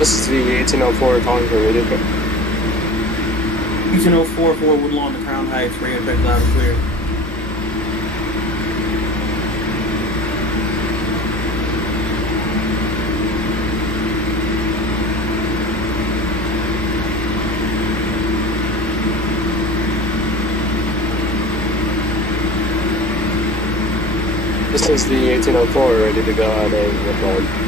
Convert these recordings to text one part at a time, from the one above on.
This is the 1804 calling for radio check. 1804 for Woodlawn to Crown Heights, radio check loud and clear. This is the 1804 ready to go out of Woodlawn.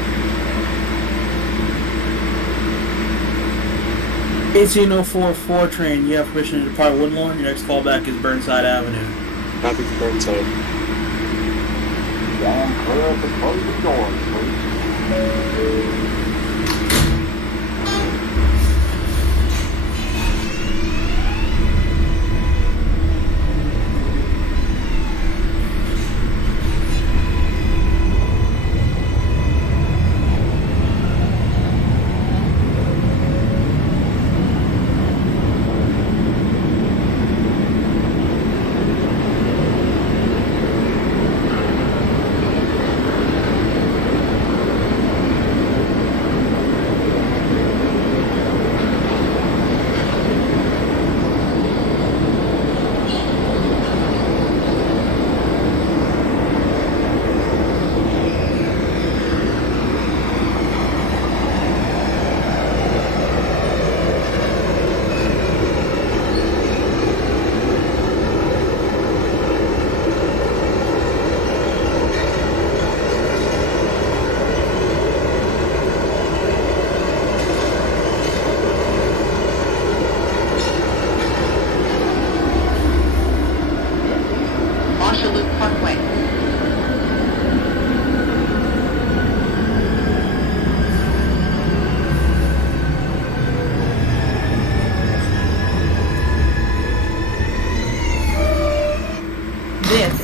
1804 4 train, you have permission to depart Woodlawn. Your next callback is Burnside Avenue. Copy for Burnside. Stand clear of the closing doors, please.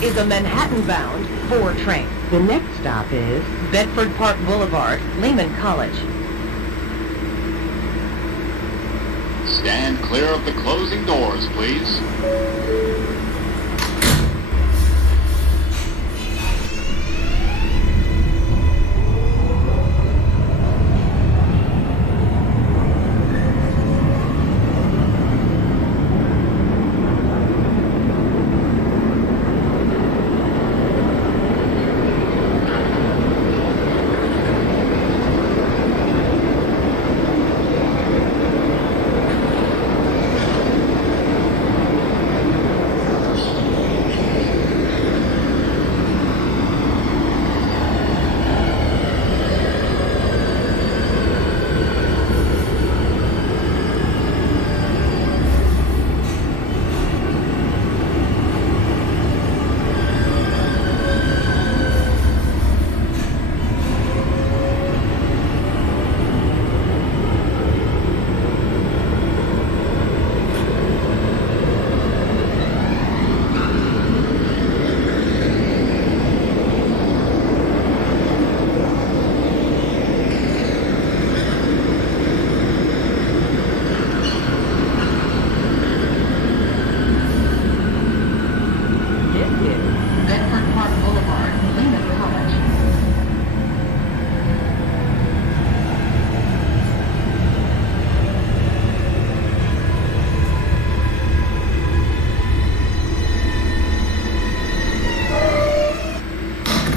Is a Manhattan-bound 4 train. The next stop is Bedford Park Boulevard, Lehman College. Stand clear of the closing doors, please.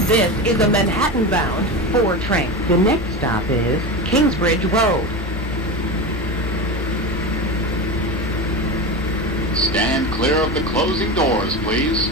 This is a Manhattan-bound 4 train. The next stop is Kingsbridge Road. Stand clear of the closing doors, please.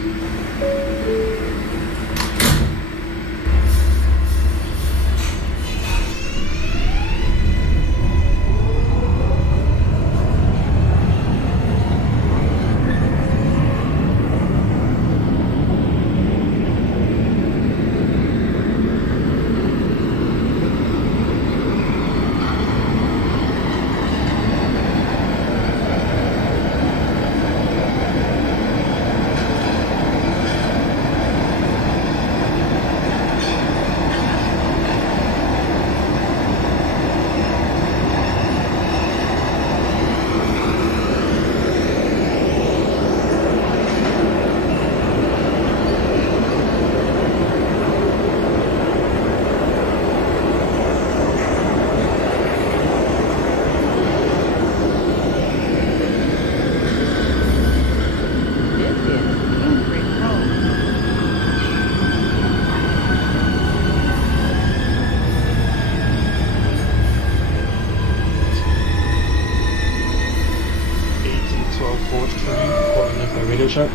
check.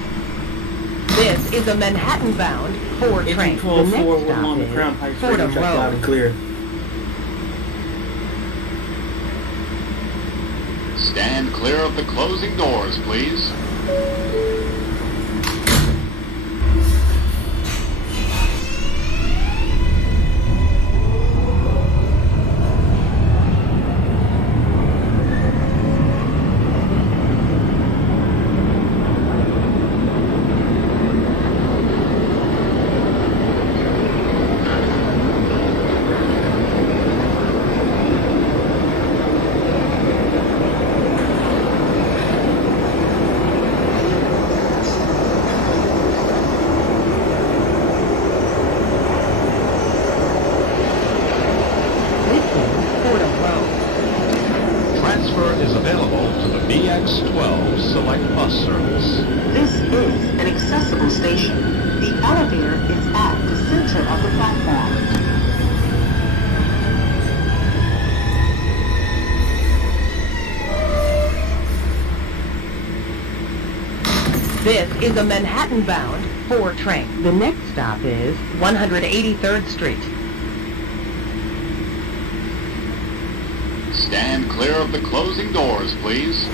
This is a Manhattan-bound 4 train. The 1812 next 4 stop Woodlawn to is Crown Heights, radio Fordham check loud and Road. clear. Stand clear of the closing doors, please. This is Fordham Road. Transfer is available to the BX12 Select Bus Service. This is an accessible station. The elevator is at the center of the platform. This is a Manhattan-bound 4 train. The next stop is 183rd Street. Stand clear of the closing doors, please.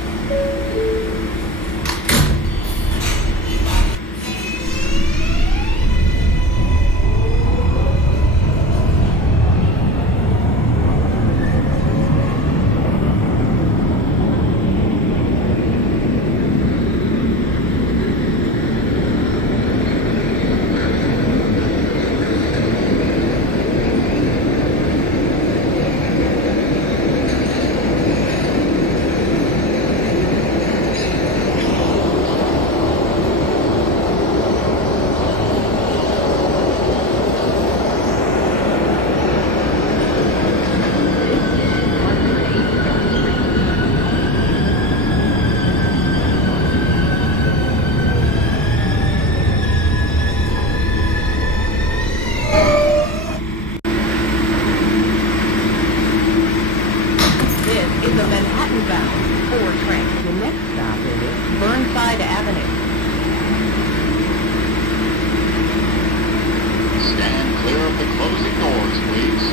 This is a Manhattan-bound 4 train. The next stop is Burnside Avenue. Stand clear of the closing doors, please.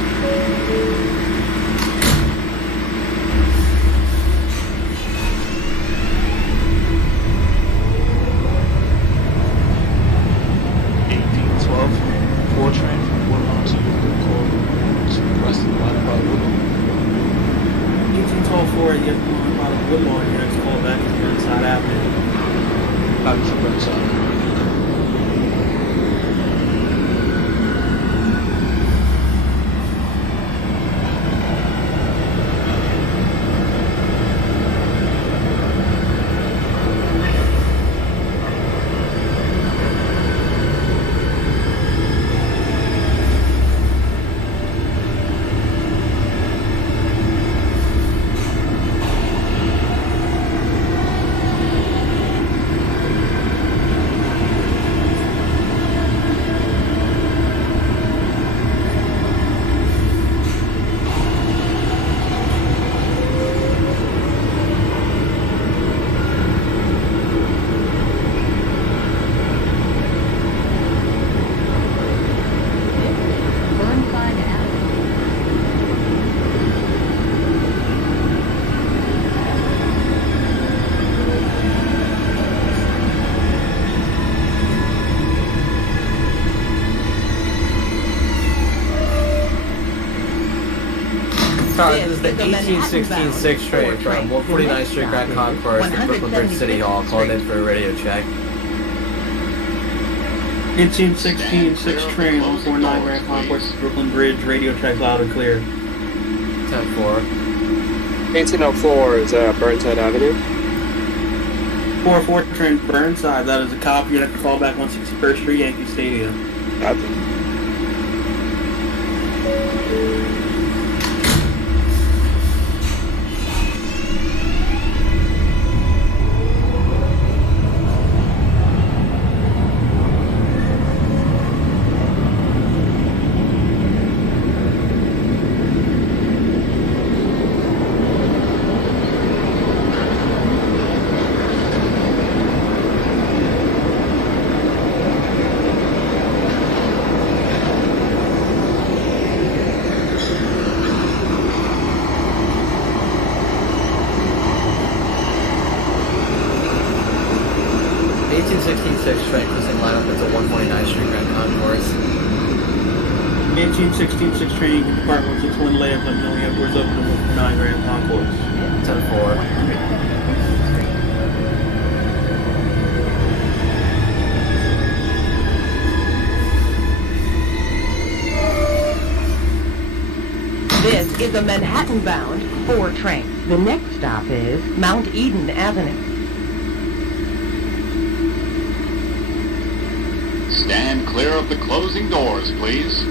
Four train from Woodlawn to requesting line about Woodlawn. 1812 4 you have to go out of Woodlawn. Your next call back is Burnside Avenue. Copy for Burnside. Burnside Avenue. Sorry, this is the This is a 1816 6 train from 149th Street Grand Concourse to Brooklyn Bridge City Hall, calling in for a radio check. 1816 6 train 149 Grand Concourse, Brooklyn Bridge, radio check loud and clear. 10-4. 1804 is Burnside Avenue. 404 train Burnside, that is a copy. You have to call back 161st Street, Yankee Stadium. Copy. 1816 train can depart 161 layup, let me know when you have doors open to 149 Grand Concourse. 10-4. This is a Manhattan-bound 4 train. The next stop is Mount Eden Avenue. Stand clear of the closing doors, please.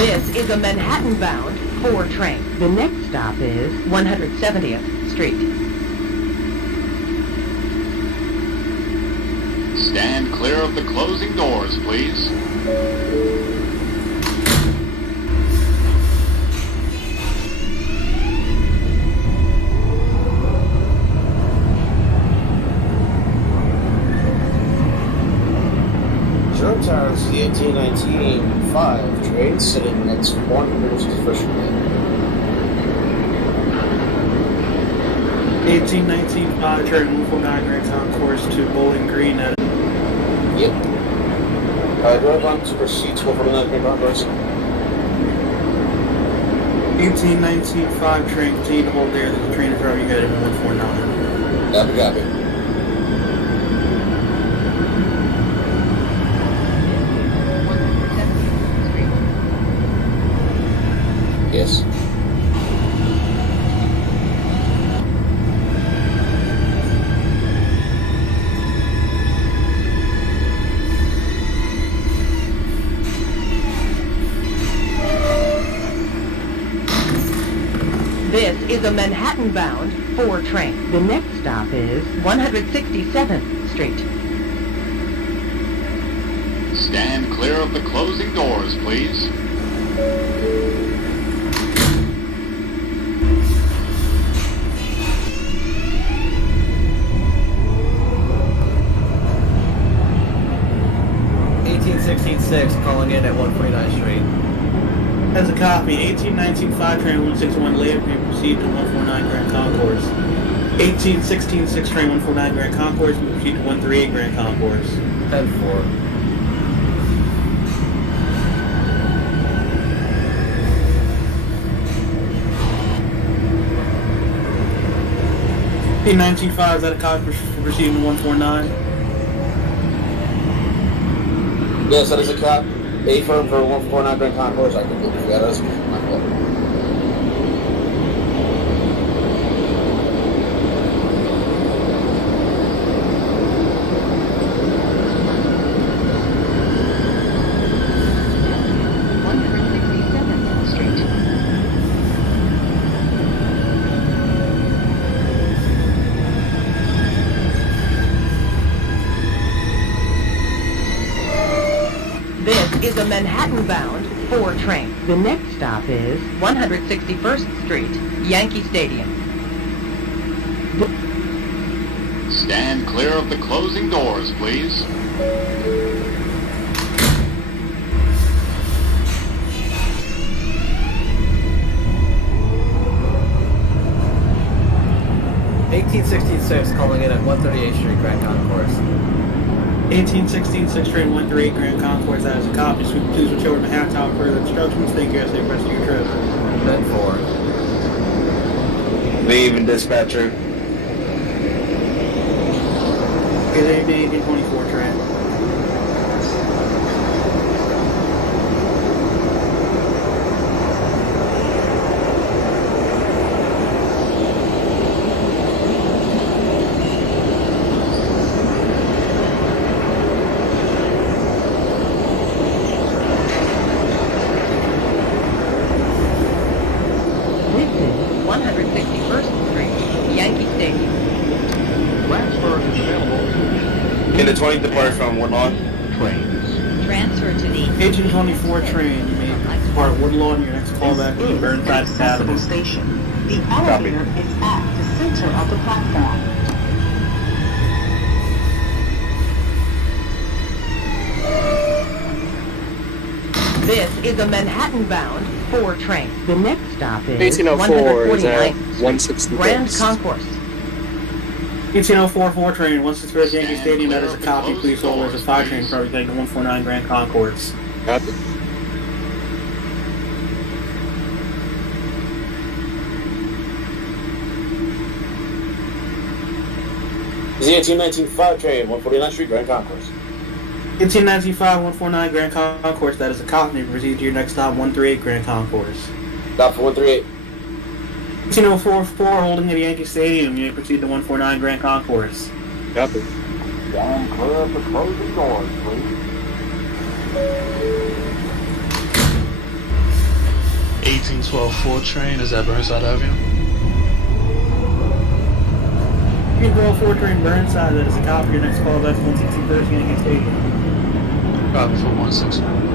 This is a Manhattan-bound 4 train. The next stop is 170th Street. Stand clear of the closing doors, please. Short Town is the 1819-5 train sitting next to 161st Street. 1819 train 149 Grand Concourse to Bowling Green at Yep. Do I want to proceed to 149 Grand Concourse? 1819 5 train, continue to hold there. There's a train is already headed 149. Copy. Yes. This is a Manhattan-bound 4 train. The next stop is 167th Street. Stand clear of the closing doors, please. calling in at 149th Street. As a copy, 1819 5 train 161 later be proceed to 149 Grand Concourse. 1816 6 train 149 Grand Concourse will proceed to 138 Grand Concourse. 10-4. P 19.5 is that a copy for proceeding to 149? Yes, that is a cap. A firm for 149 Grand Concourse. I completely forgot us. My fault. Is a Manhattan-bound 4 train. The next stop is 161st Street, Yankee Stadium. Stand clear of the closing doors, please. calling in at 138th Street, Grand Concourse. 1816 6 train 138 Grand Concourse. That is a copy. So please switch over to halftime for further instructions. Thank you. Have a safe rest of your trip. 10-4. Leaving dispatcher. Is 1824 train. 161st Street, Yankee Stadium. Transfer is available In the 20 departed from Woodlawn. trains. Transfer to the 1824 train. You may depart Woodlawn. Your next callback will be Burnside accessible Avenue. station. The elevator is at the center of the platform. This is a Manhattan-bound 4 train. The next stop is 1804 is at 149th Street, Grand 161st. Concourse. 18044 train, 161st Yankee Stadium. That is a copy. Please hold as a 5 train probably taking to 149 Grand Concourse. Copy. Is the 18925 train, 149th Street, Grand Concourse. 18925 149 Grand Concourse. That is a copy. Proceed to your next stop, 138 Grand Concourse. Stop for 138. 18044 holding at Yankee Stadium. You may proceed to 149 Grand Concourse. Copy. Stand clear of the closing doors, please. 1812 train is at Burnside Avenue. 1804 train Burnside. That is a copy. Your next call, that's 161st Yankee Stadium. Copy for 161.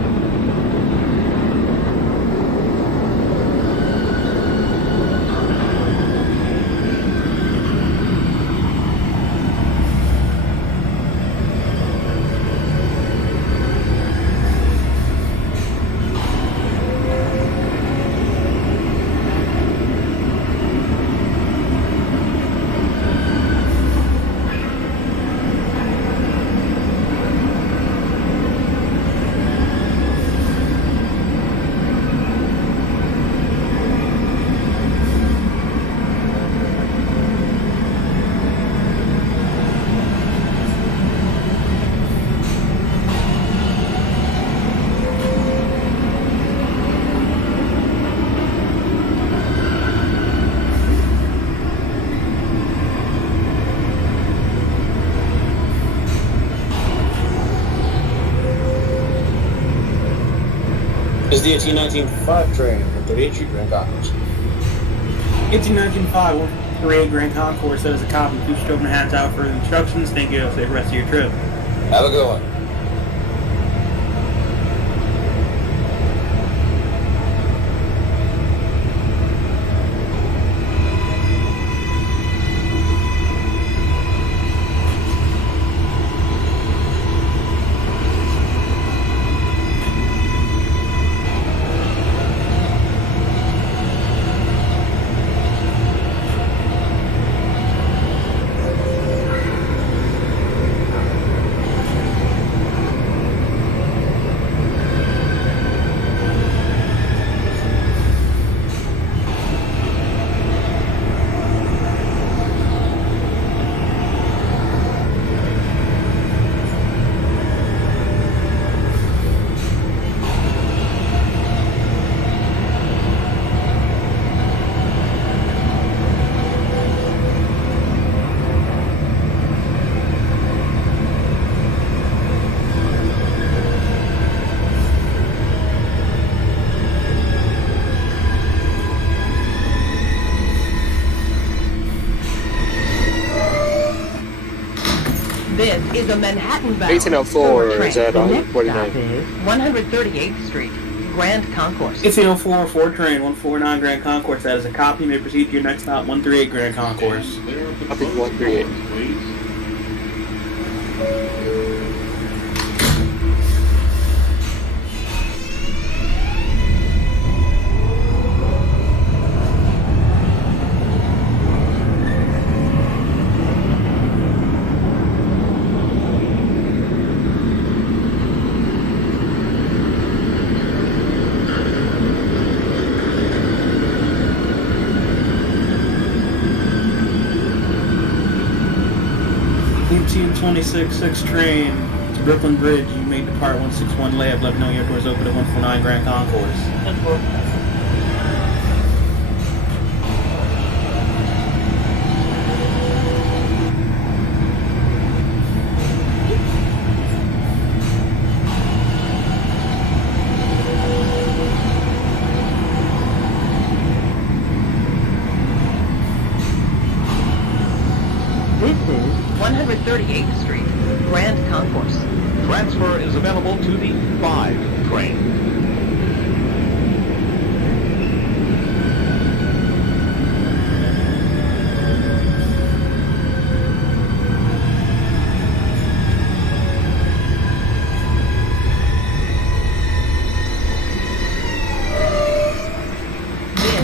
Is the 18925 train, 138th Street, Grand Concourse. 18925 148 Grand Concourse. That is a copy. Please open the hands out for instructions. Thank you. Have a safe rest of your trip. Have a good one. This is a Manhattan-bound 1804 train. is at The next 149. stop is 138th Street, Grand Concourse. 18044 train 149 Grand Concourse. That is a copy. You may proceed to your next stop, 138 Grand Concourse. Copy 138. Six train to Brooklyn Bridge. You may depart 161 layup. Let me know your doors open at 149 Grand Concourse. 138th Street, Grand Concourse. Transfer is available to the 5 train.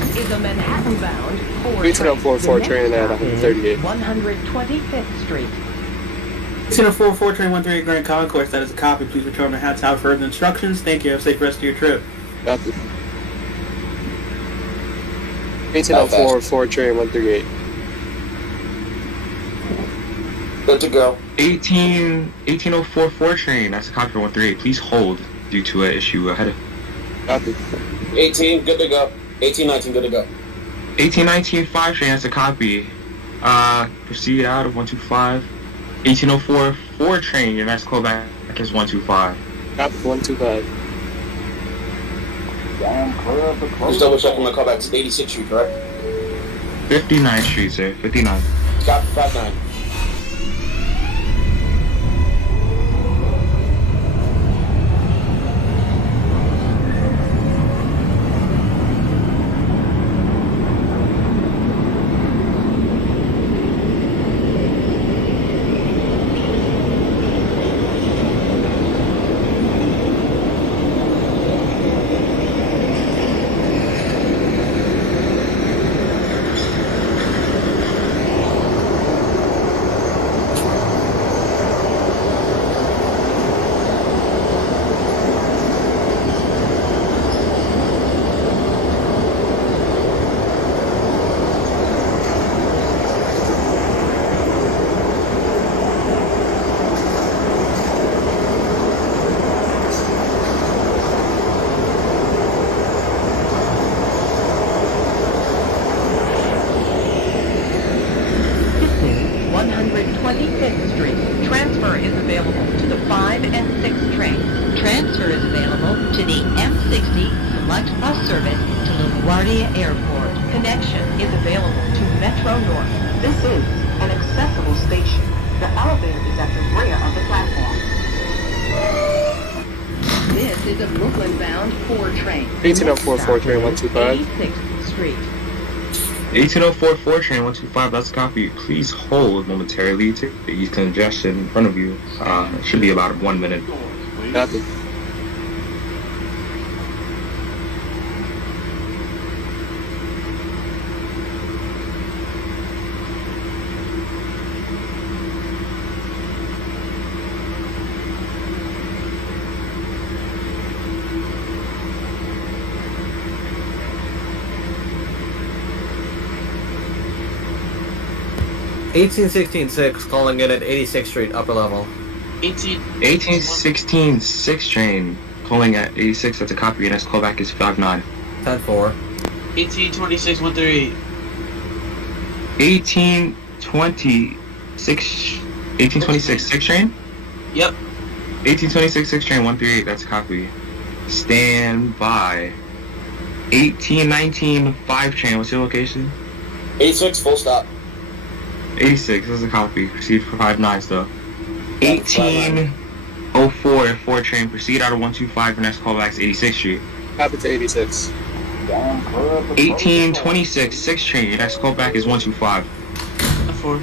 This is a Manhattan-bound 4 1804 train at 138. 125th Street. 1804 train 138 Grand Concourse. That is a copy. Please return to Manhattan Tower for further instructions. Thank you. Have a safe rest of your trip. Copy. 1804 train 138. Good to go. 1804 train, that's a copy for 138. Please hold due to an issue ahead of. Copy. 18, good to go. 1819, good to go. 1819 5 train, that's a copy. Proceed out of 125. 1804 4 train, your next callback is 125. Copy 125. Just double checking my callback. It's 86th Street, correct? 59th Street, sir. 59. Copy 59. Transfer is available to the 5 and 6 trains. Transfer is available to the M60 Select Bus Service to LaGuardia Airport. Connection is available to Metro North. This is an accessible station. The elevator is at the rear of the platform. This is a Brooklyn-bound 4 train. 1804 train 125. 86th Street. 1804 4 train 125, that's a copy. Please hold momentarily to ease congestion in front of you. It should be about 1 minute. Copy. Eighteen 6 calling in at 86th Street, upper level. 1816 6 train pulling at 86, that's a copy. Your next callback is 59. 10-4. 1826 138. 1826 6 train? Yep. 1826 6 train 138, that's a copy. Stand by. 1819 5 train, what's your location? 86, full stop. 86, this is a copy. Proceed for 59 still. 1804 4 train, proceed out of 125, your next callback is 86th Street. Copy to 86. 1826 6 train, your next callback is 125. 4.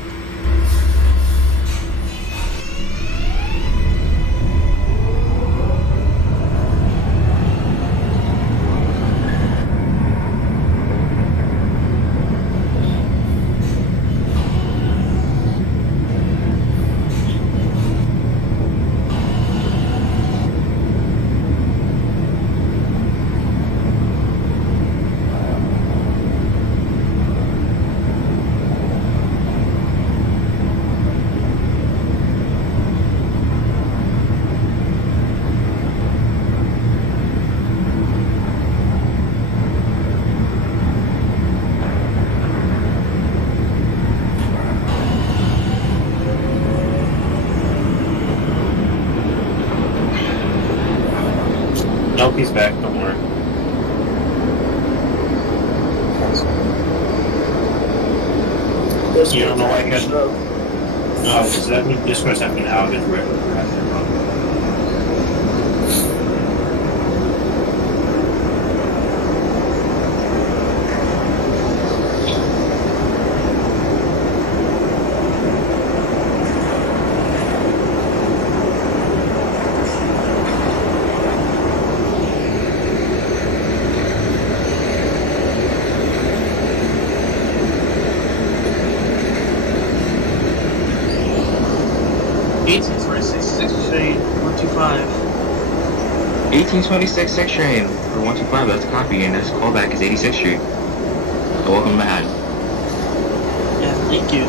Nope, he's back, don't worry. There's You don't know why he got... Oh, so that means this must have been out of regular traffic. 1826 6 train for 125, that's a copy, and next callback is 86th Street. Welcome back. Yeah, thank you.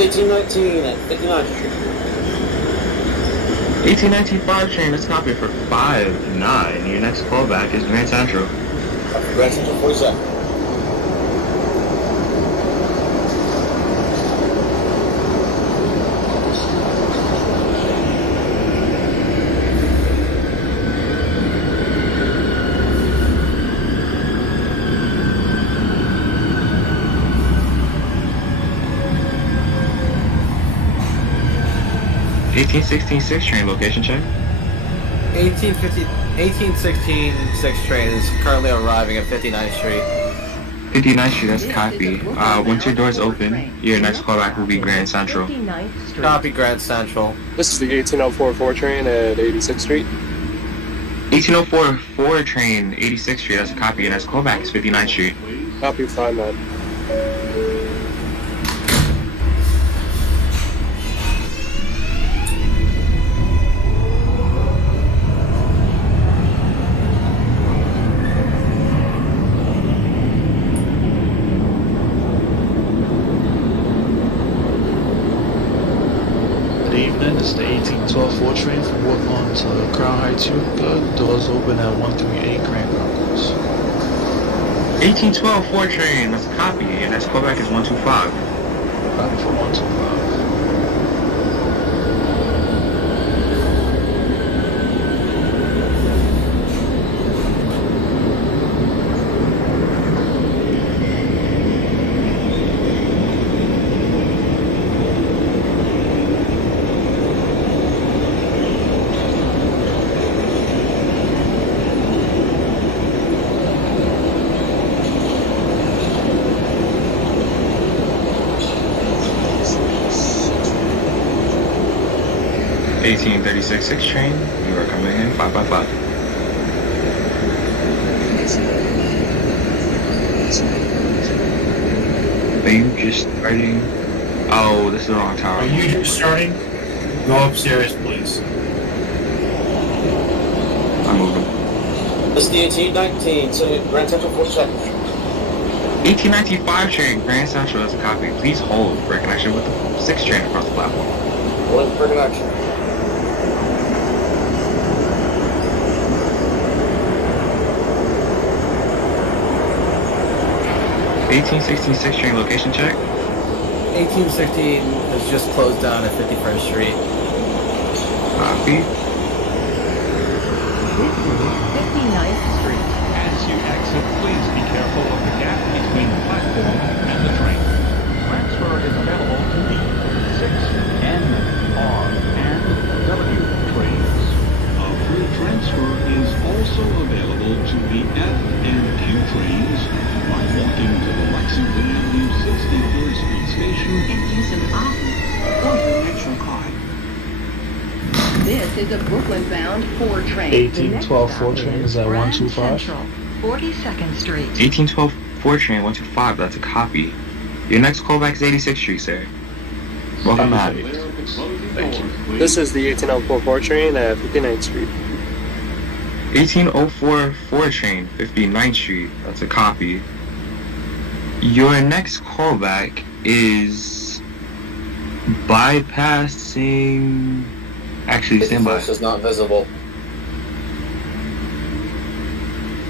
1819 at 59th Street. 1895 train, let's copy for 5-9. Your next callback is Grand Central. Grand Central 47. $18.16 train, location check. 1816 6 train is currently arriving at 59th Street. 59th Street, that's copy. Once your doors open, your next callback will be Grand Central. Copy Grand Central. This is the 18044 train at 86th Street. 18044 train, 86th Street, that's a copy, and next callback is 59th Street. Copy 59. It's the 1812-4 train from Woodlawn to Crown Heights, Utica. Doors open at 138 Grand Concourse. 1812 train, that's a copy, and next callback is 125. Copy for 125. 1836 6 train, you are coming in 5x5. Are you just starting? Oh, this is the wrong tower. Are you just starting? Go upstairs, please. I'm moving. This is the 1819, so Grand Central 42nd Street. 1895 train, Grand Central, that's a copy. Please hold for a connection with the 6 train across the platform. Holding for connection. 1866 train, location check. 1816 has just closed down at 51st Street. Copy. 59th Street. As you exit, please be careful of the gap between the platform and the train. Transfer is available to the 6, N, R, and W trains. A free transfer is also available to the F and Q trains by walking to the Lexington Avenue 63rd Street station and use an Ahu or your Metro card. This is a Brooklyn-bound 4 train. 1812 4 train is at 125. 42nd Street. 1812 4 train 125, that's a copy. Your next callback is 86th Street, sir. Welcome back. Thank you. This is the 18044 train at 59th Street. 1804 4 train 59th Street, that's a copy. Your next callback is bypassing. Actually, stand by. It's not visible.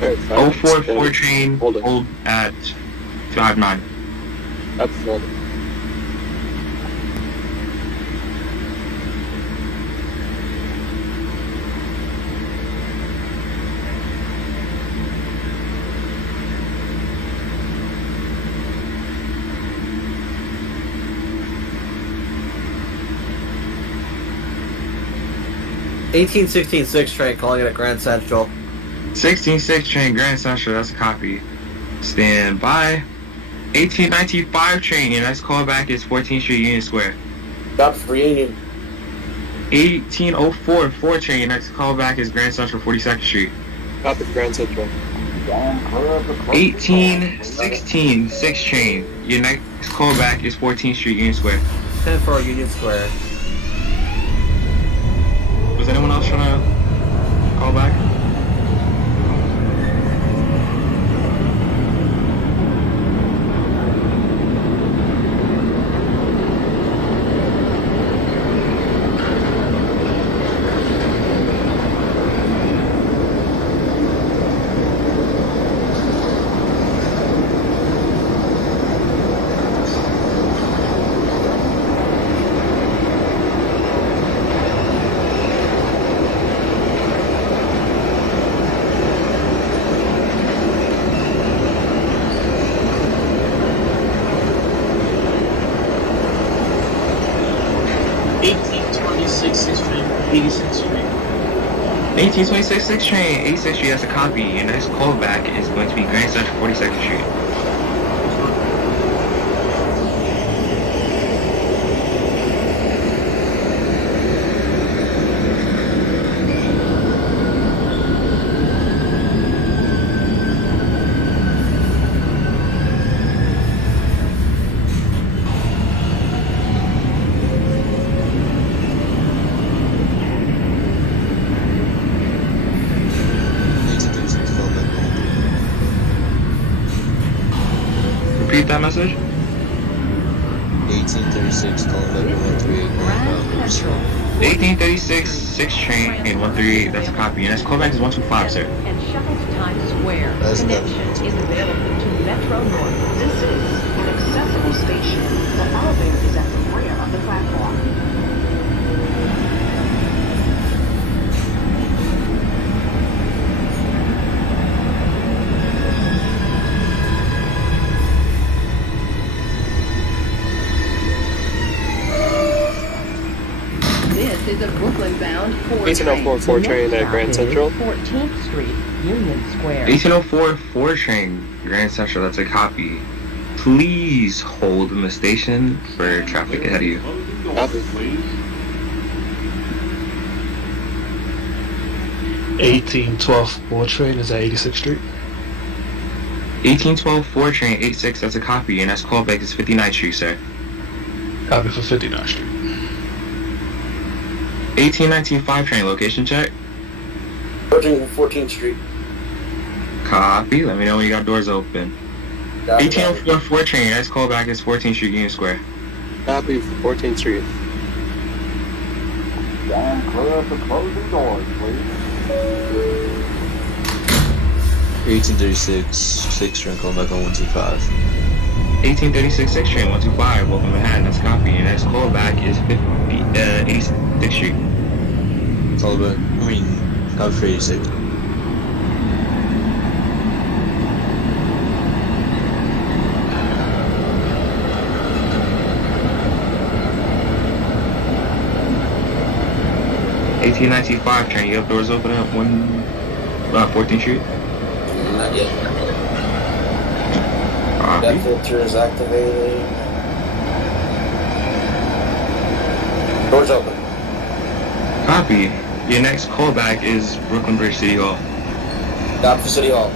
044 train, hold at 59. That's one. Eighteen 16-6 train calling it at Grand Central. 16-6 train, Grand Central, that's a copy. Stand by. 1895 train, your next callback is 14th Street, Union Square. Stop for Union. 1804 4 train, your next callback is Grand Central, 42nd Street. Copy Grand Central. 1816 6 train, your next callback is 14th Street, Union Square. 10-4 Union Square. Was anyone else trying to call back? Eighteen 1826 6 train, 86th Street, that's a copy. Your next callback is going to be Grand Central, 42nd Street. Repeat that message. 1836 calling back 138 Grand Central. 1836 6 train, 138, that's a copy. Your next callback is 125, sir. And shuttle to Times Square. That's Connection is available to Metro North. This is an accessible station. The elevator is at the rear of the platform. This is a Brooklyn-bound 4 18044 train at Grand Central. 14th Street, Union Square. 1804 4 train, Grand Central, that's a copy. Please hold in the station for traffic ahead of you. Copy. 1812 4 train is at 86th Street. 1812 4 train, 86, that's a copy. Your next callback is 59th Street, sir. Copy for 59th Street. 1819 5 train, location check. 14th Street. Copy, let me know when you got doors open. 1804 4 train, your next callback is 14th Street, Union Square. Copy for 14th Street. Stand clear of the closing doors, please. 1836 6 train calling back on 125. 1836 6 train, 125, welcome Manhattan, that's copy. Your next callback is 86th Street. Call back. Copy for 86. $18.95 train, you have doors open at 14th Street? Not yet. Copy. That filter is activated. Doors open. Copy. Your next callback is Brooklyn Bridge City Hall. Stop for City Hall.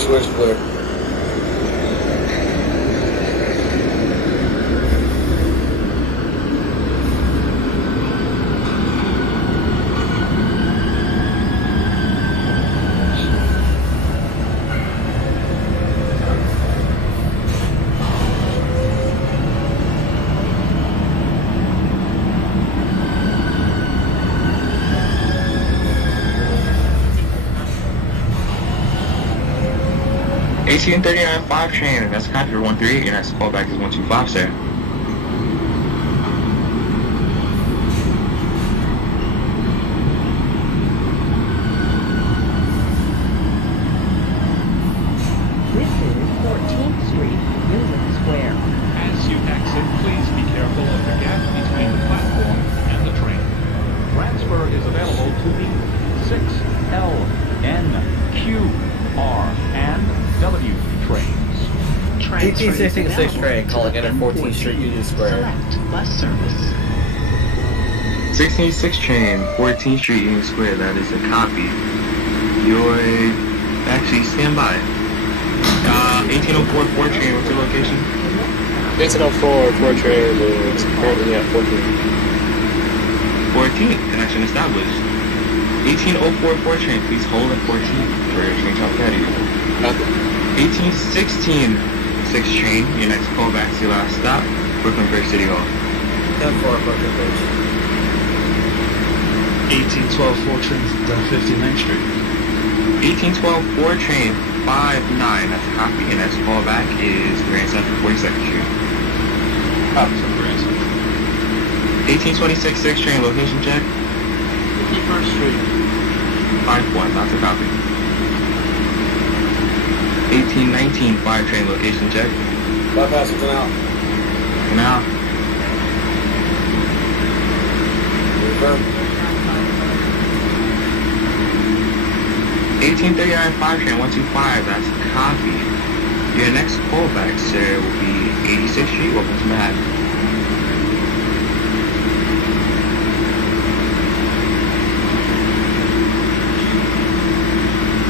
Square's clear. ATN 39-5 train, and that's copy for 138, and that's callback is 125, sir. This is 14th Street, Union Square. As you exit, please be careful of the gap between the platform and the train. Transfer is available to the 6, L, N, Q, R, and W trains. 1866 train calling in at 14th Street, Union Square. Select bus service. 166 train, 14th Street, Union Square, that is a copy. You're actually stand by. 1804 4 train, what's your location? 1804 4 train is currently at 14. 14, connection established. 1804 4 train, please hold at 14 for train top patio. Copy. 1816 6 train, your next callback to your last stop, Brooklyn Bridge City Hall. 10-4 Brooklyn Bridge. 1812 4 trains down 59th Street. 1812 4 train 59, that's a copy, and that's callback is Grand Central 42nd Street. Copy from Grand Central. 1826 6 train, location check. 51st Street. 5-1, that's a copy. 1819 5 train, location check. Bypass it now. Now, Confirm. 1839 5 train 125, that's a copy. Your next callback, sir, will be 86th Street, welcome to Manhattan.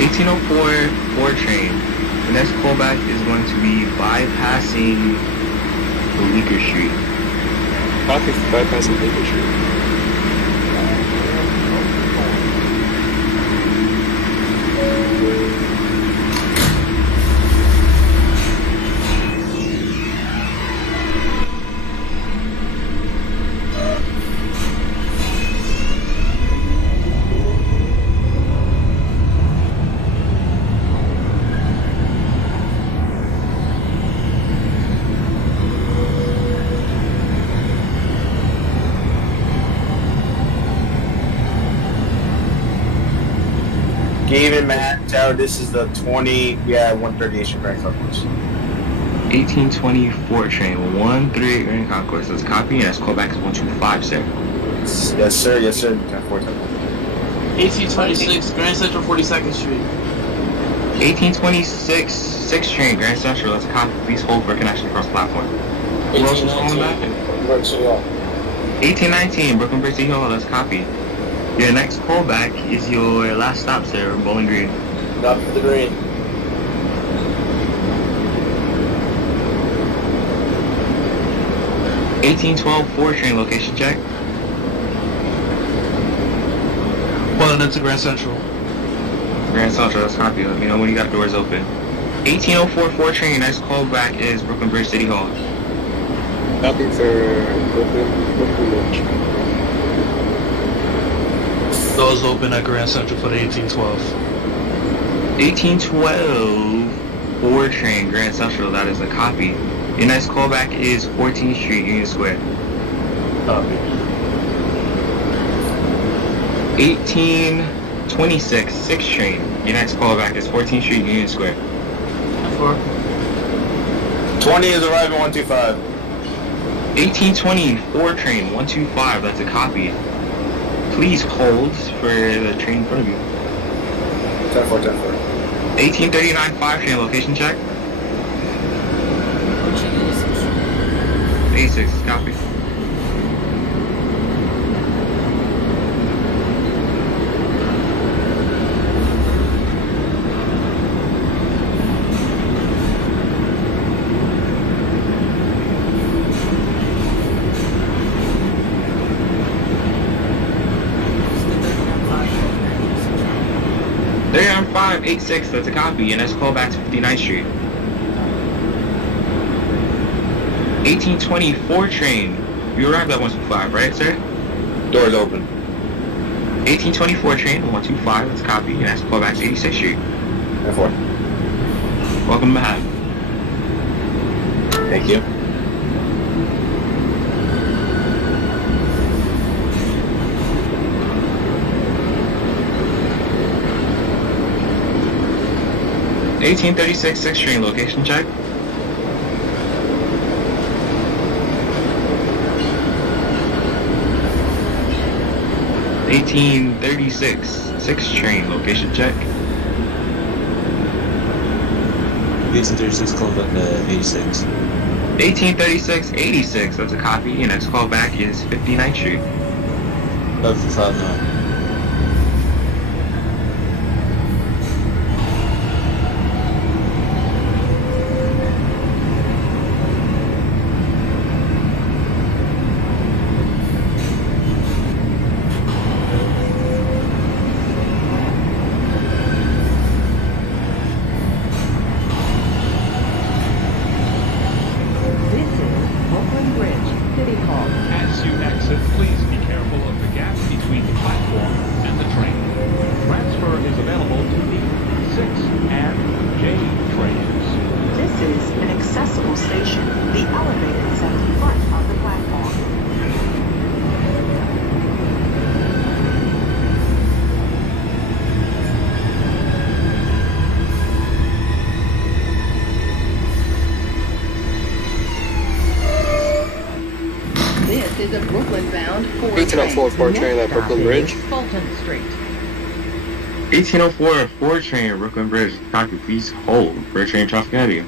1804 4 train. The next callback is going to be bypassing Bleecker Street. Copy for bypassing Bleecker Street. Gavin, Manhattan Tower, this is the 20, yeah, 138 Street Grand Concourse. 1824 train 138 Grand Concourse. That's a copy, and that's callback is 125, sir. Yes, sir, yes, sir. 10-4, 1826 Grand Central 42nd Street. 1826 6 train Grand Central. That's a copy. Please hold for connection across the platform. Who else was calling back? 1819 Brooklyn Bridge City Hall. That's a copy. Your next callback is your last stop, sir, Bowling Green. Stop for the green. 1812 4 train, location check. Well, and into Grand Central. Grand Central, that's copy. Let me know when you got doors open. 1804 4 train, your next callback is Brooklyn Bridge City Hall. Copy for Brooklyn Bridge. Doors open at Grand Central for the 1812. 1812 4 train, Grand Central, that is a copy. Your next callback is 14th Street, Union Square. Copy. 1826 6 train, your next callback is 14th Street, Union Square. 20 is arriving 125. 1820 4 train, 125, that's a copy. Please hold for the train in front of you. 10-4, 1839 5 train, location check. 86, copy. 39586, that's a copy, and that's call back to 59th Street. 1824 train. You arrived at 125, right, sir? Doors open. 1824 train, 125, that's a copy, and that's call back to 86th Street. Therefore. Welcome back. Thank you. $18.36 6 train location check. $18.36 6 train location check. 1836 call back 86. 1836 86, that's a copy, and next call back is 59th Street. 559. As you exit, please be careful of the gap between the platform and the train. Transfer is available to the 6 and J trains. This is an accessible station. The elevator is at the front of the platform. This is a Brooklyn-bound 4 1804 4 train at Brooklyn Bridge. Fulton Street. 1804 4 train Brooklyn Bridge, copy, please hold for train traffic ahead of you.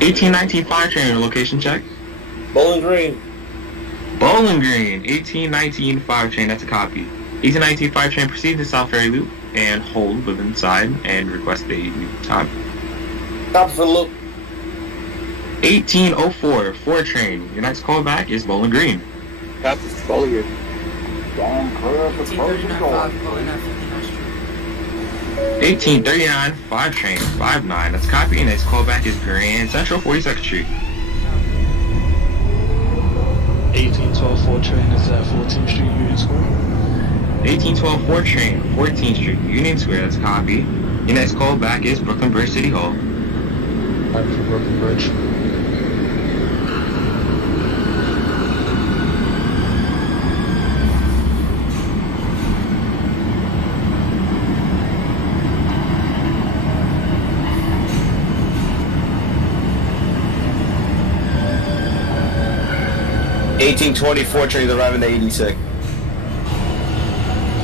1819 5 train location check. Bowling Green. Bowling Green, 1819 5 train, that's a copy. 1819 5 train, proceed to South Ferry Loop and hold within side and request a new time. Stop for the loop. 1804 4 train, your next call back is Bowling Green. Copy, Bowling Green. Stand clear of the closing doors, please. 1839 5 train, 59, that's a copy, and next call back is Grand Central 42nd Street. 1812 4 train is at 14th Street Union Square. 1812 4 train, 14th Street, Union Square, that's a copy. Your next call back is Brooklyn Bridge City Hall. I'm for Brooklyn Bridge. $1824 trains arriving at 86.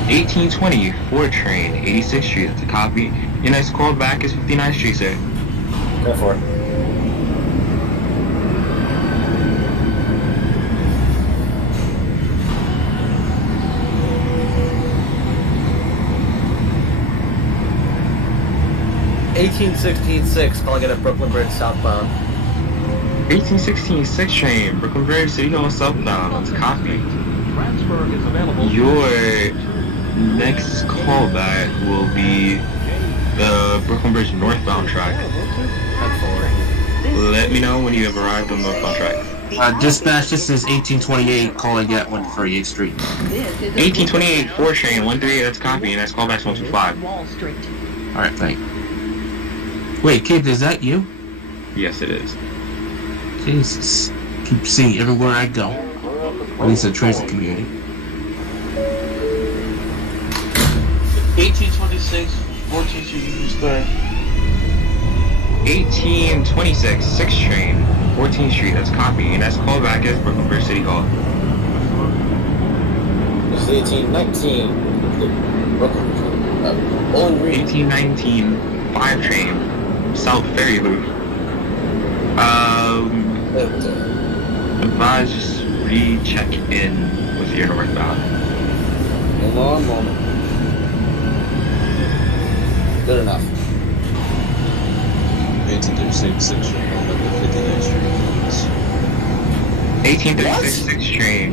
1820 4 train, 86th Street, that's a copy. Your next call back is 59th Street, sir. Therefore. $1816 calling it a Brooklyn Bridge southbound. 1816 6 train, Brooklyn Bridge City Hall southbound, that's a copy. Transfer is available. Your next callback will be the Brooklyn Bridge northbound track. Let me know when you have arrived on the northbound track. Dispatch, this is 1828 calling at 138th Street. 1828 4 train, 138, that's a copy, and next callback's 125. Wall Street. Alright, thank you. Wait, kid, is that you? Yes, it is. Jesus. Keep seeing everywhere I go. At least the transit community. 1826 14th Street Union Square. 1826 6 train, 14th Street, that's a copy, and that's callback is Brooklyn Bridge City Hall. This is 1819. Brooklyn. Bowling Green. 1819 5 train, South Ferry Loop. Advise just recheck in with your northbound. Hold on a moment. Good enough. 1836 6 train call back at 59th Street. 1836 6 train.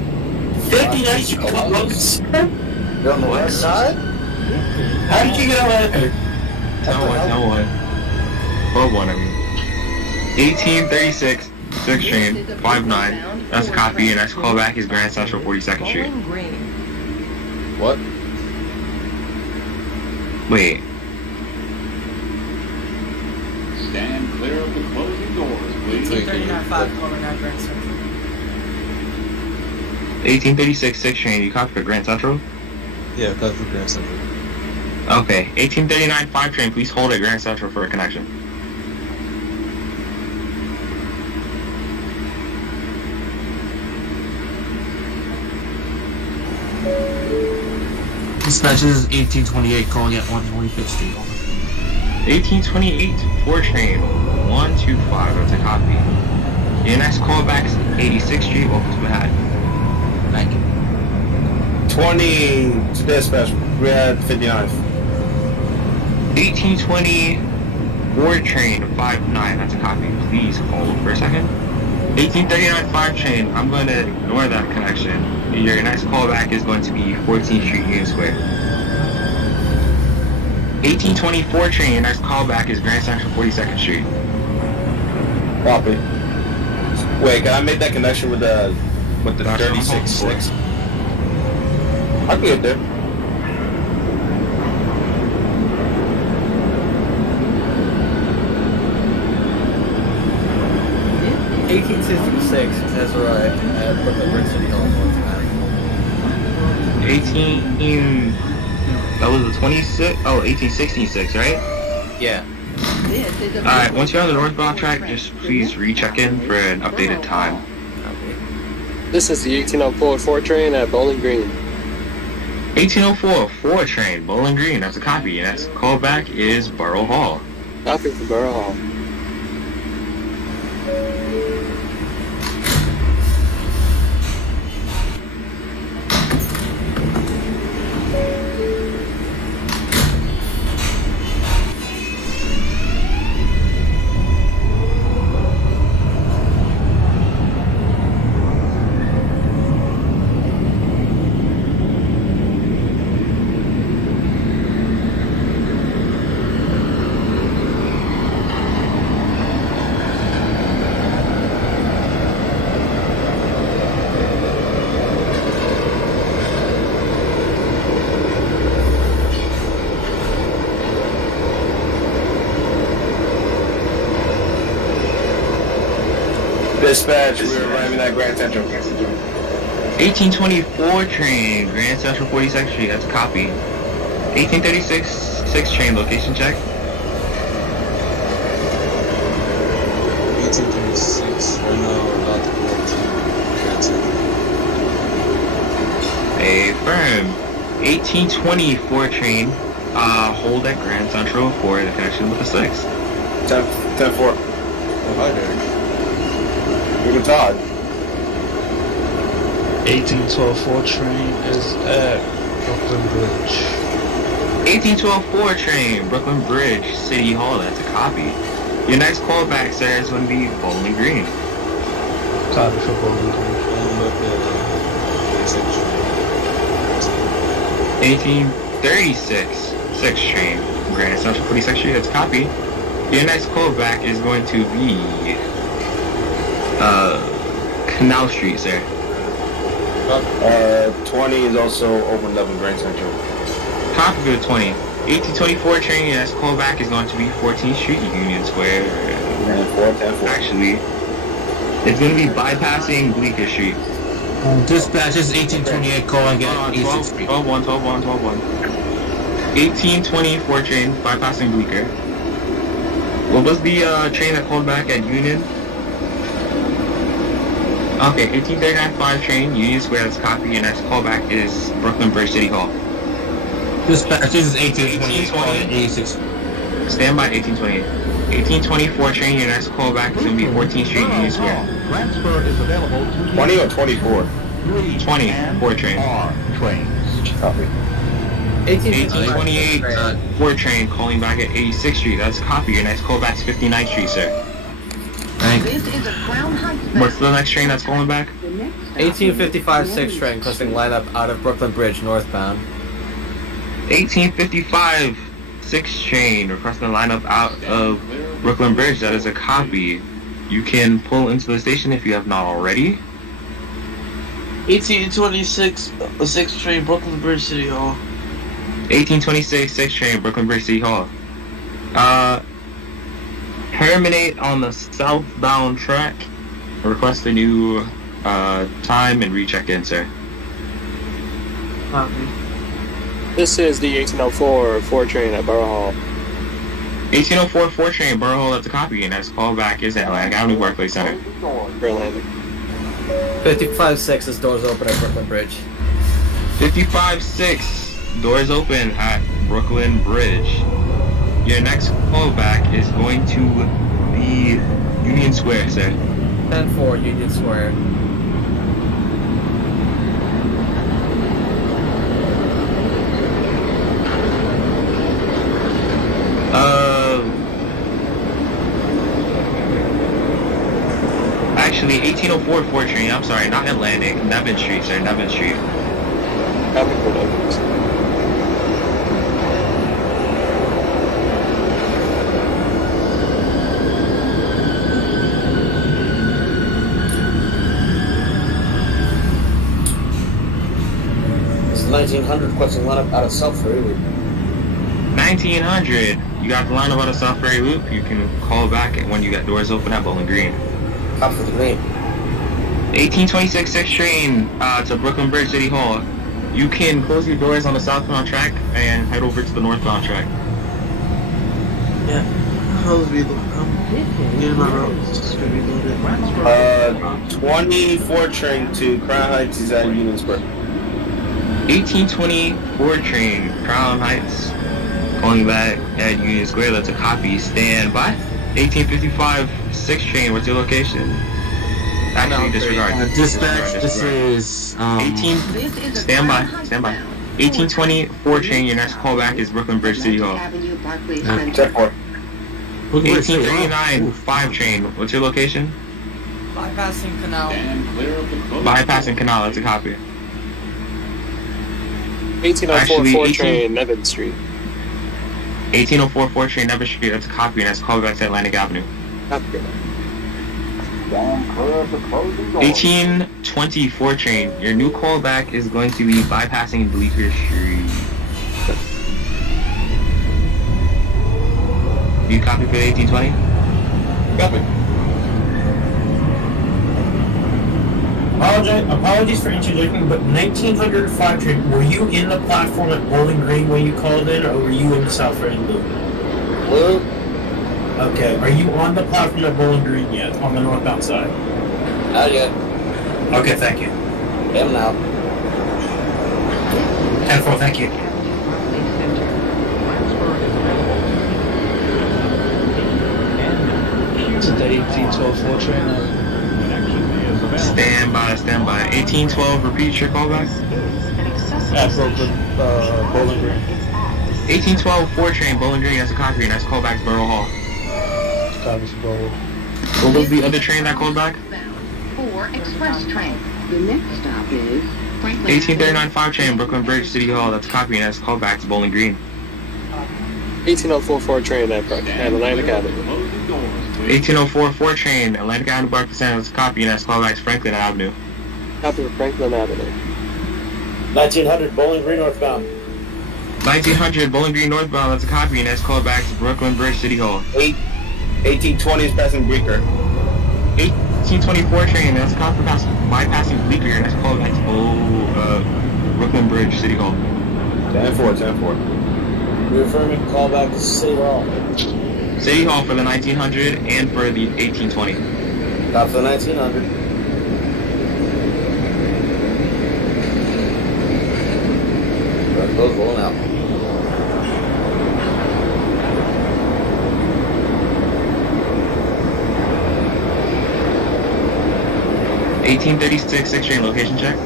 59th Street. You're on the west side? How did you get on that? 10-1. 12-1, I mean. 1836, 6 train, 5-9. That's a copy. Your next callback is Grand Central 42nd Street. Bowling Green. What? Wait. Stand clear of the closing doors, please. 39.5 calling out Grand Central. 1836, 6 train. You copy for Grand Central? Yeah, copy for Grand Central. Okay. 1839, 5 train. Please hold at Grand Central for a connection. Dispatch, this is 1828 calling at 125th Street. 1828, 4 train, 125, that's a copy. Your next callback is 86th Street, welcome to Manhattan. Thank you. 20 to dispatch. We had 59th. 1820, 4 train, 5-9, that's a copy. Please hold for a second. 1839, 5 train, I'm going to ignore that connection. Your next callback is going to be 14th Street, Union Square. 1824 train, your next callback is Grand Central 42nd Street. Copy. Wait, can I make that connection with the 36-6? I can get there. This is 1866 says right at Brooklyn Bridge City Hall. 18... That was the 26... Oh, 1866, right? Yeah. This is a Alright, once you're on the northbound track, just please recheck in for an updated time. This is the 1804 4 train at Bowling Green. 1804, 4 train, Bowling Green, that's a copy. Your next callback is Borough Hall. Copy for Borough Hall. Dispatch, we were arriving at Grand Central. 1824 train, Grand Central 42nd Street, that's a copy. 1836, 6 train, location check. 1836, right now we're about to go to Grand Central. Affirm. 1824 train, hold at Grand Central for the connection with the 6. 10-4. Oh, hi there. Good Todd. 1812 train is at Brooklyn Bridge. 1812 train, Brooklyn Bridge, City Hall, that's a copy. Your next callback, sir, is going to be Bowling Green. Copy for Bowling Green. 1836, 6 train, Grand Central 42nd Street, that's a copy. Your next callback is going to be Canal Street, sir. 20 is also opened up in Grand Central. Copy for the 20. 1824 train, your next callback is going to be 14th Street, Union Square. 10-4. Actually, it's going to be bypassing Bleecker Street. Dispatch, this is 1828 calling at 86th Street. 12-1. 1824 train, bypassing Bleecker. What was the train that called back at Union? Okay, 1839-5 train, Union Square, that's a copy. Your next callback is Brooklyn Bridge City Hall. Dispatch, this is 1828 calling at 86th Street. Stand by 1828. 1824 train, your next callback is going to be 14th Street, Union Square. Transfer is available to 20 or 24? 20, 4 train. R trains. Copy. 1828, 4 train, calling back at 86th Street, that's a copy. Your next callback is 59th Street, sir. Thank you. This is a Crown Heights. What's the next train that's calling back? 1855 6 train, closing lineup out of Brooklyn Bridge northbound. 1855 6 train requesting a lineup out of Brooklyn Bridge. That is a copy. You can pull into the station if you have not already. 1826 6 train, Brooklyn Bridge City Hall. 1826 6 train, Brooklyn Bridge City Hall. Terminate on the southbound track. Request a new time and recheck in, sir. Copy. This is the 1804 4 train at Borough Hall. 1804 4 train, Borough Hall, that's a copy, and next callback is at Atlantic Avenue Barclays Center. For landing. 55-6 is doors open at Brooklyn Bridge. 55-6, doors open at Brooklyn Bridge. Your next callback is going to be Union Square, sir. 10-4, Union Square. Actually, 1804 4 train, I'm sorry, not Atlantic, Nevin Street, sir, Nevin Street. Copy for Nevins. It's 1900 requesting lineup out of South Ferry Loop. 1900, you got the lineup out of South Ferry Loop. You can call back when you got doors open at Bowling Green. Cop for the green. 1826 6 train to Brooklyn Bridge City Hall. You can close your doors on the southbound track and head over to the northbound track. Yeah. How's we look? Yeah, my road's gonna be loaded. 24 train to Crown Heights is at Union Square. 1824 train, Crown Heights, calling back at Union Square. That's a copy. Stand by. 1855 6 train, what's your location? Actually, disregard. Dispatch, this is 18. Stand by. 1824 train. Your next callback is Brooklyn Bridge City Hall. 1839 5 train. What's your location? Bypassing Canal. Bypassing Canal. That's a copy. 1804 4 train, Nevin Street. 1804 4 train, Nevin Street. That's a copy. Next callback to Atlantic Avenue. Copy. 1824 train. Your new callback is going to be bypassing Bleecker Street. You copy for the 1820? Copy. Apologies for interjecting, but 1905 train, were you in the platform at Bowling Green when you called in, or were you in the South Reading Loop? Blue? Okay, are you on the platform at Bowling Green yet, on the northbound side? Not yet. Okay, thank you. Am now. 10-4, thank you. To the 1812 4 train. Stand by. 1812, repeat your callback. At Brooklyn, Bowling Green. 1812 4 train, Bowling Green, that's a copy. Next callback is Borough Hall. Copies Bowling. What was the other train that called back? 4 express train. The next stop is Franklin. 1839 5 train, Brooklyn Bridge City Hall, that's a copy. Next callback is Bowling Green. 1804 4 train at Atlantic Avenue. 1804 4 train, Atlantic Avenue Barclays Center, that's a copy. Next callback is Franklin Avenue. Copy of Franklin Avenue. 1900 Bowling Green northbound. 1900 Bowling Green northbound, that's a copy. Next callback is Brooklyn Bridge City Hall. 1820 is passing Bleecker. 1824 train, that's a copy bypassing Bleecker. Next callback is Brooklyn Bridge City Hall. 10-4. Reaffirming callback to City Hall. City Hall for the 1900 and for the 1820. Cop for the 1900. Goes rolling out. $18.36 6 train location check.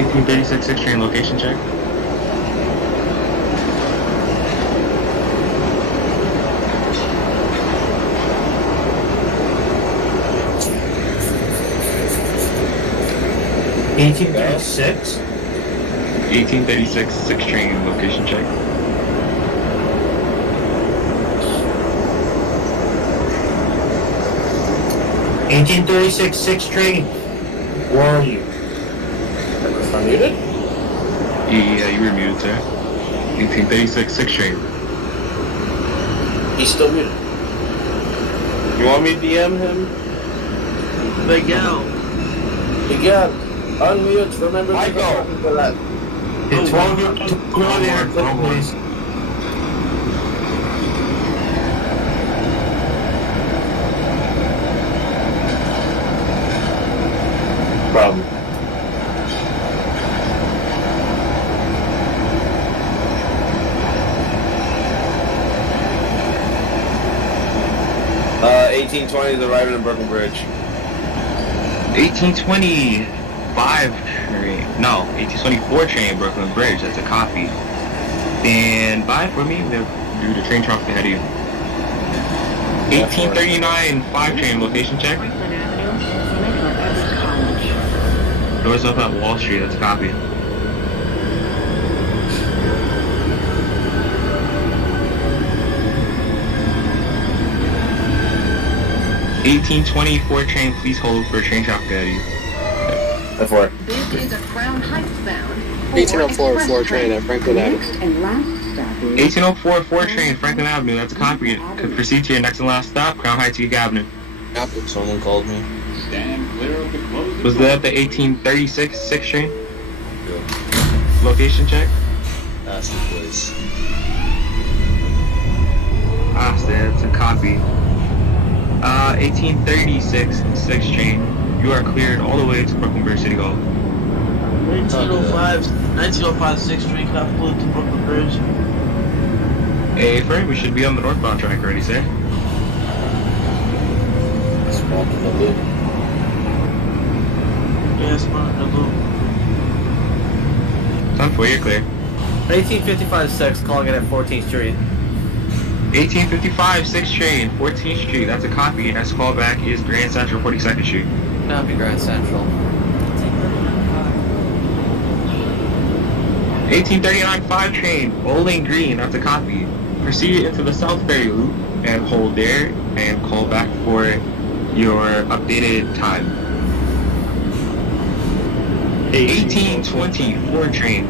$18.36 6 train location check. 1836. 1836, 6 train, location check. Six train. Where are you? I'm muted? Yeah, you were muted, sir. 1836, 6 train. He's still muted. You want me to DM him? Miguel. Miguel, unmute. Remember to go for that. It's one there, please. Problem. Uh, 1820 is arriving in Brooklyn Bridge. 1825 train. No, 1824 train, Brooklyn Bridge. That's a copy. Stand by for me. They'll do the train traffic ahead of you. 1839 5 train, location check. Doors up at Wall Street. That's a copy. 1824 train, please hold for train traffic ahead of you. That's for it. This is a Crown Heights bound. 1804 4 train at Franklin Avenue. And last stop is 1804 4 train, Franklin Avenue. That's a copy. Could proceed to your next and last stop, Crown Heights, Geek Avenue. Someone called me. Stand clear of the closing Was that the 1836 6 train? Location check. That's the place. Ah, that's a copy. 1836 6 train. You are cleared all the way to Brooklyn Bridge City Hall. 1905 6th Street, Capital to Brooklyn Bridge. Hey, Frank, we should be on the northbound track already, sir. Small to the loop. Yeah, smart, the loop. 10-4, you're clear. 1855-6, calling it at 14th Street. 1855 6 train, 14th Street. That's a copy. Next callback is Grand Central, 42nd Street. That'd be Grand Central. 1839 5 train, Bowling Green. That's a copy. Proceed into the South Ferry Loop and hold there and call back for your updated time. 1824 train.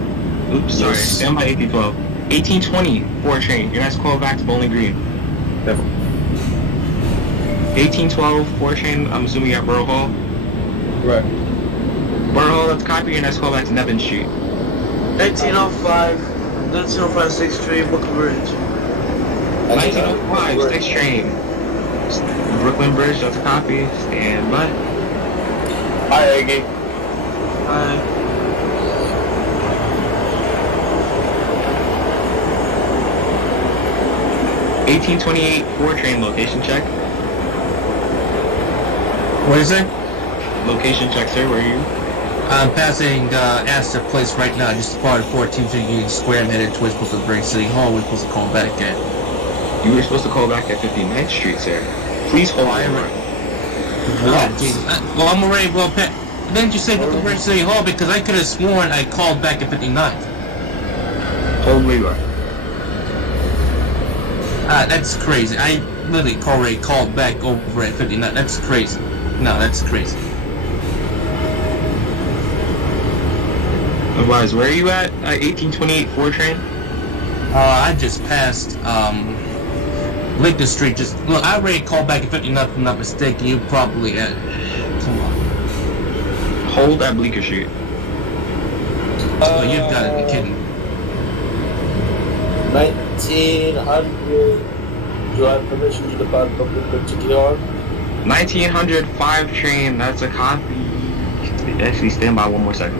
Oops, sorry. Stand by 1812. 1824 train. Your next call back to Bowling Green. 1812 4 train. I'm assuming you're at Borough Hall. Right. Borough Hall. That's a copy. Your next call back to Nevin Street. 1905 6th Street, Brooklyn Bridge. 1905 6 train. Brooklyn Bridge. That's a copy. Stand by. Hi, Aggie. Hi. 1828 4 train, location check. What is it? Location check, sir. Where are you? I'm passing Astor Place right now, just part of 14th Union Square, and headed towards Brooklyn Bridge City Hall. We're supposed to call back at. You were supposed to call back at 59th Street, sir. Please hold on. Oh, Jesus. Well, I'm already well past. Didn't you say Brooklyn Bridge City Hall? Because I could have sworn I called back at 59th. Hold where you are. That's crazy. I literally already called back over at 59. That's crazy. No, that's crazy. Otherwise, where are you at? 1828 4 train? I just passed Lincoln Street. Just look, I already called back at 59 if I'm not mistaken. You probably at. Come on. Hold at Bleecker Street. Oh, you've got to be kidding. 1900. Do I have permission to depart Brooklyn Bridge to Hall? 1905 train. That's a copy. Actually, stand by one more second.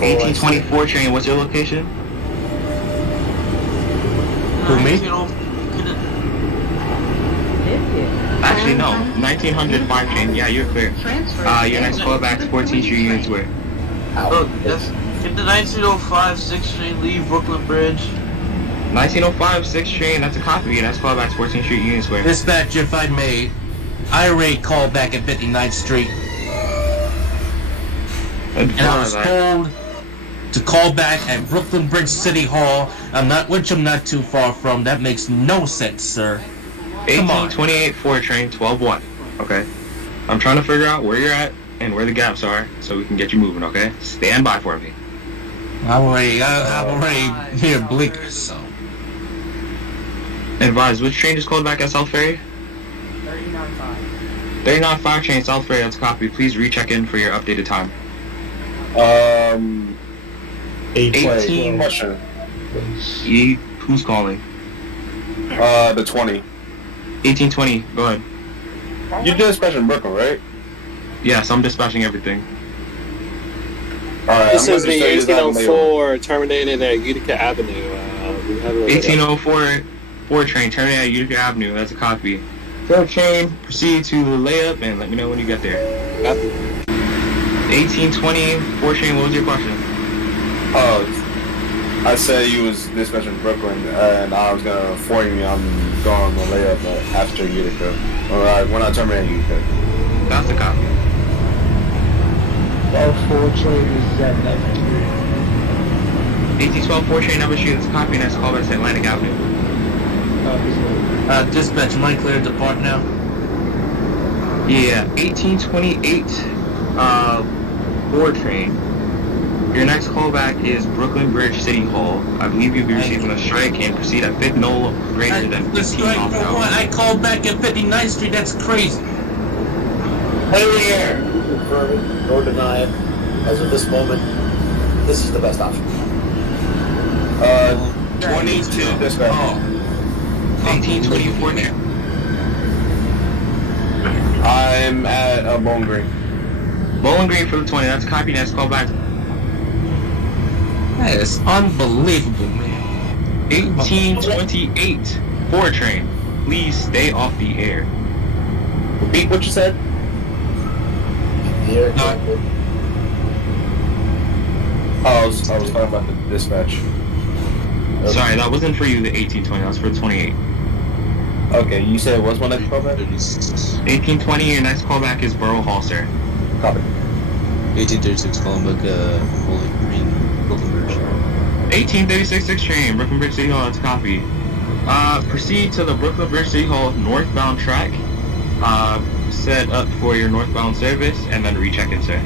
1824 train. What's your location? Who, me? Actually, no. 1905 train. Yeah, you're clear. Your next call back to 14th Street, Union Square. Oh, yes. Get the 1905 6th Street, leave Brooklyn Bridge. 1905 6 train. That's a copy. Your next call back to 14th Street, Union Square. Dispatch, if I may, I already called back at 59th Street. And I was told to call back at Brooklyn Bridge City Hall, which I'm not too far from. That makes no sense, sir. Come on. 1828 4 train 12-1. Okay. I'm trying to figure out where you're at and where the gaps are so we can get you moving, okay? Stand by for me. I'm already near Bleecker, so. Advise, which train just called back at South Ferry? 39.5. 39.5 train South Ferry, that's a copy. Please recheck in for your updated time. 18. Question. Who's calling? The 20. 1820, go ahead. You're dispatching Brooklyn, right? Yes, I'm dispatching everything. Alright, This is the 1804 terminated at Utica Avenue. We have 1804 train terminated at Utica Avenue, that's a copy. Third train, proceed to the layup and let me know when you get there. 1820, 4 train, what was your question? Oh, I said you was dispatching Brooklyn, and I was gonna inform you I'm going on the layup after Utica. Alright, when I terminate Utica. That's the copy. That 4 train is at 1812 4 train number street, that's a copy, and that's called to Atlantic Avenue. Dispatch, am I clear to depart now? Yeah, 1828 4 train. Your next callback is Brooklyn Bridge City Hall. I believe you'll be receiving a strike and proceed at fifth no greater than 15 miles per hour. I called back at 59th Street, that's crazy. Here. Confirm it or deny it. As of this moment, this is the best option. 22 dispatch. 1824 now. I'm at Bowling Green. Bowling Green for the 20, that's a copy, that's called back. That is unbelievable, man. 1828 4 train. Please stay off the air. Repeat what you said? Here. I was talking about the dispatch. Sorry, that wasn't for you, the 1820, that was for the 28. Okay, you said what's my next callback? 1820, your next callback is Borough Hall, sir. Copy. 1836 calling back Bowling Green, Brooklyn Bridge. 1836 6 train, Brooklyn Bridge City Hall, that's a copy. Proceed to the Brooklyn Bridge City Hall northbound track. Set up for your northbound service, and then recheck in, sir.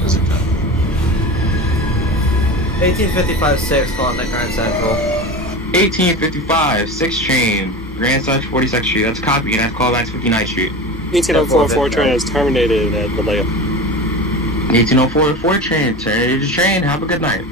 That's a copy. 1855 6 calling the Grand Central. 1855 6 train, Grand Central 42nd Street, that's a copy, and that's callback to 59th Street. 1804 4 train is terminated at the layup. 1804 4 train, turn your train, have a good night.